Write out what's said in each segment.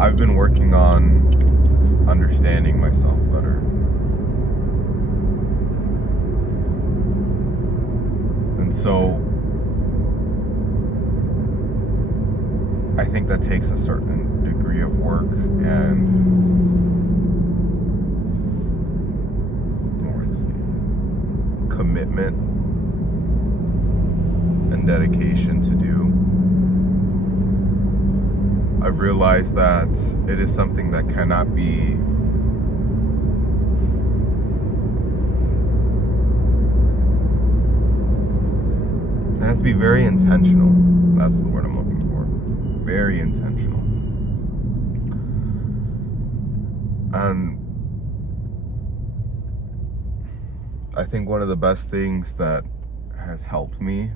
I've been working on understanding myself better. And so I think that takes a certain degree of work and commitment and dedication to do. I've realized that it is something that cannot be it has to be very intentional. That's the word I'm looking for. Very intentional. And I think one of the best things that has helped me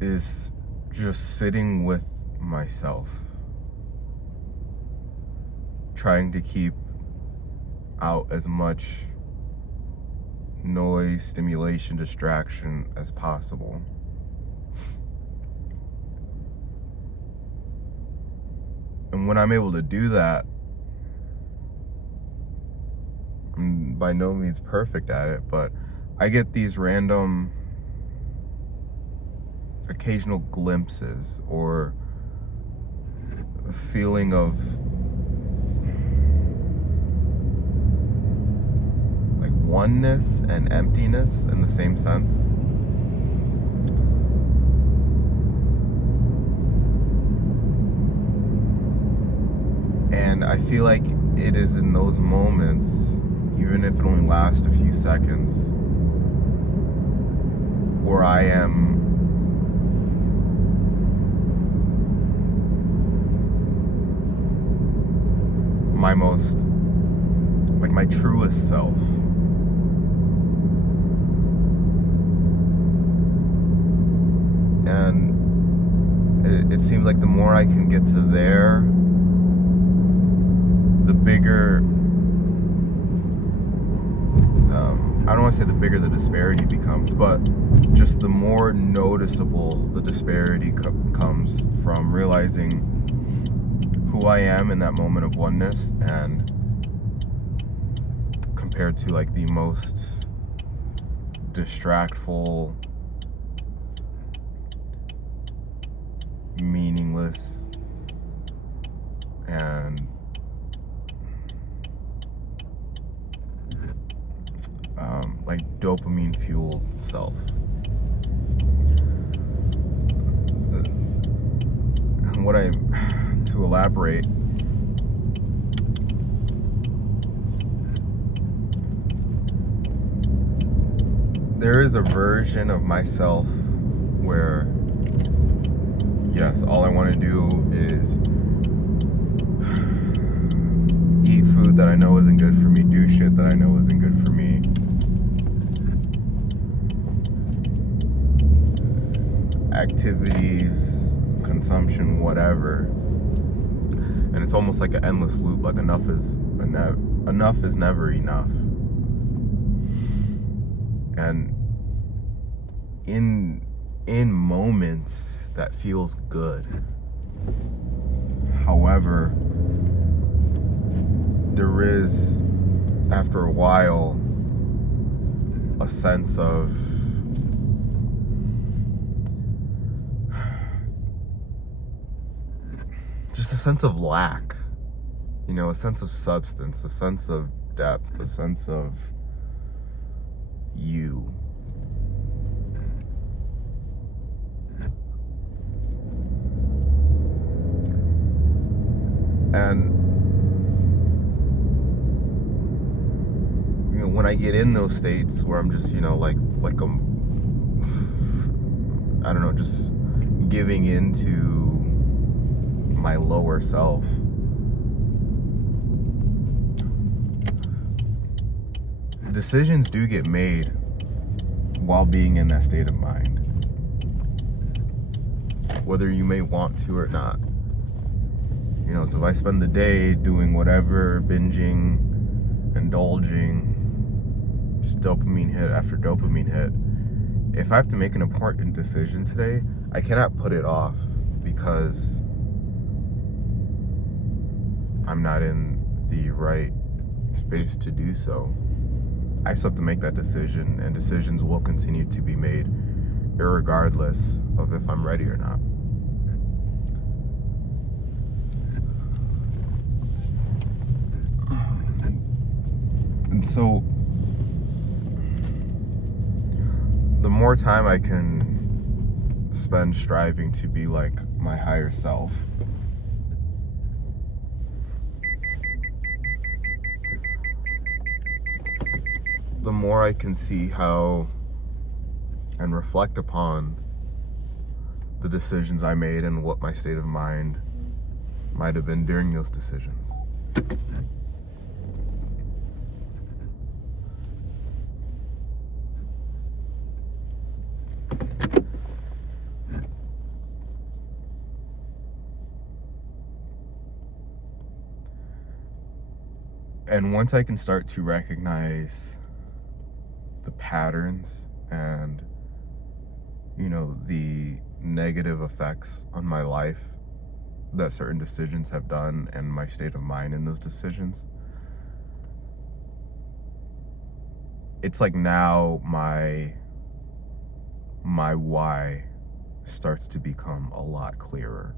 is just sitting with myself, trying to keep out as much noise, stimulation, distraction as possible. And when I'm able to do that, I'm by no means perfect at it, but I get these random occasional glimpses or a feeling of like oneness and emptiness in the same sense. And I feel like it is in those moments, even if it only lasts a few seconds, where I am my most, like my truest self. And it seems like the more I can get to there, the bigger, I don't want to say the bigger the disparity becomes, but just the more noticeable the disparity comes from realizing who I am in that moment of oneness, and compared to like the most distractful, meaningless, and like dopamine fueled self. And what to elaborate, there is a version of myself where, yes, all I want to do is eat food that I know isn't good for me, do shit that I know isn't good for me, activities, consumption, whatever. And it's almost like an endless loop, like enough is never enough. And in moments that feels good. However, there is, after a while, a sense of just a sense of lack, you know, a sense of substance, a sense of depth, a sense of you. And you know, when I get in those states where I'm just, you know, like I don't know, just giving into my lower self, decisions do get made while being in that state of mind, whether you may want to or not. You know, so if I spend the day doing whatever, binging, indulging, just dopamine hit after dopamine hit, if I have to make an important decision today, I cannot put it off because I'm not in the right space to do so. I still have to make that decision, and decisions will continue to be made irregardless of if I'm ready or not. And so the more time I can spend striving to be like my higher self, the more I can see how and reflect upon the decisions I made and what my state of mind might have been during those decisions. And once I can start to recognize the patterns and, the negative effects on my life that certain decisions have done and my state of mind in those decisions, it's like now my why starts to become a lot clearer.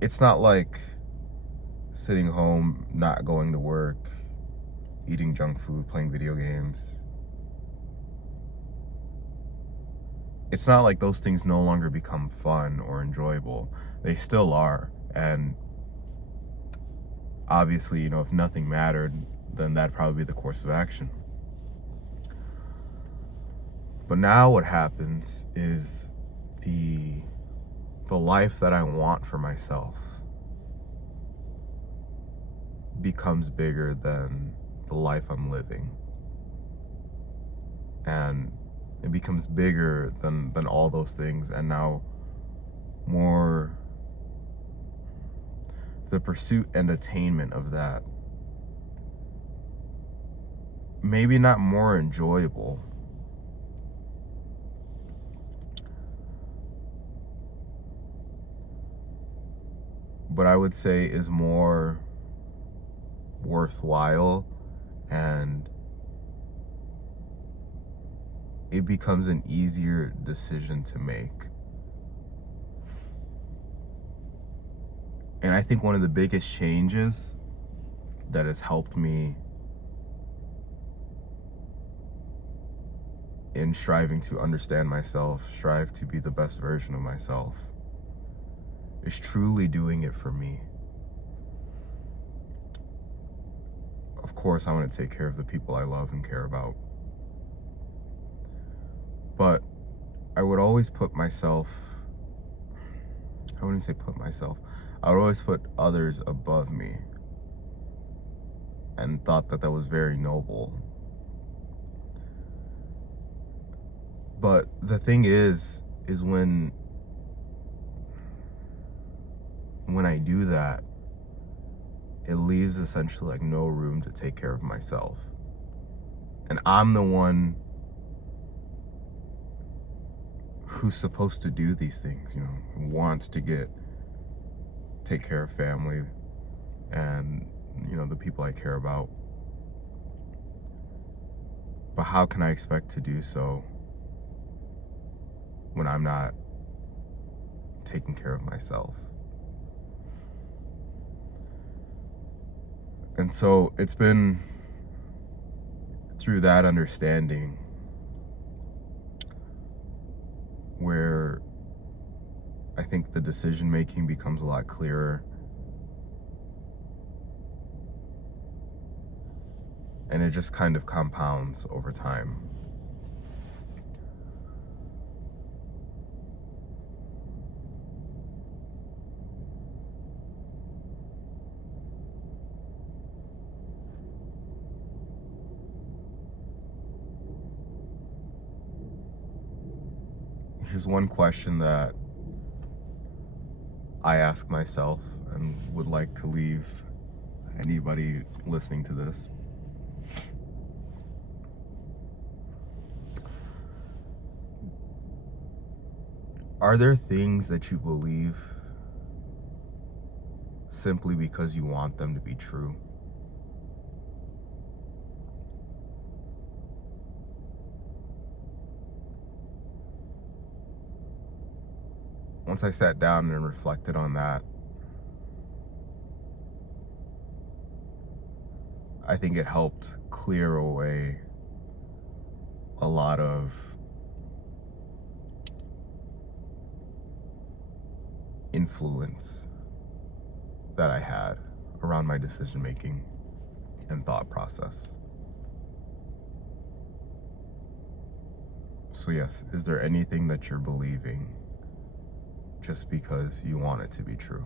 It's not like sitting home, not going to work, eating junk food, playing video games. It's not like those things no longer become fun or enjoyable. They still are. And obviously, if nothing mattered, then that'd probably be the course of action. But now what happens is the life that I want for myself becomes bigger than the life I'm living. And it becomes bigger than all those things, and now more the pursuit and attainment of that. Maybe not more enjoyable, but I would say is more worthwhile, and it becomes an easier decision to make. And I think one of the biggest changes that has helped me in striving to understand myself, strive to be the best version of myself, is truly doing it for me. Of course, I want to take care of the people I love and care about. But I would always put myself, I wouldn't say put myself, I would always put others above me, and thought that was very noble. But the thing is when I do that, it leaves essentially like no room to take care of myself. And I'm the one who's supposed to do these things, who wants to take care of family and, the people I care about. But how can I expect to do so when I'm not taking care of myself? And so it's been through that understanding where I think the decision making becomes a lot clearer. And it just kind of compounds over time. Here's one question that I ask myself and would like to leave anybody listening to this. Are there things that you believe simply because you want them to be true? Once I sat down and reflected on that, I think it helped clear away a lot of influence that I had around my decision making and thought process. So yes, is there anything that you're believing just because you want it to be true?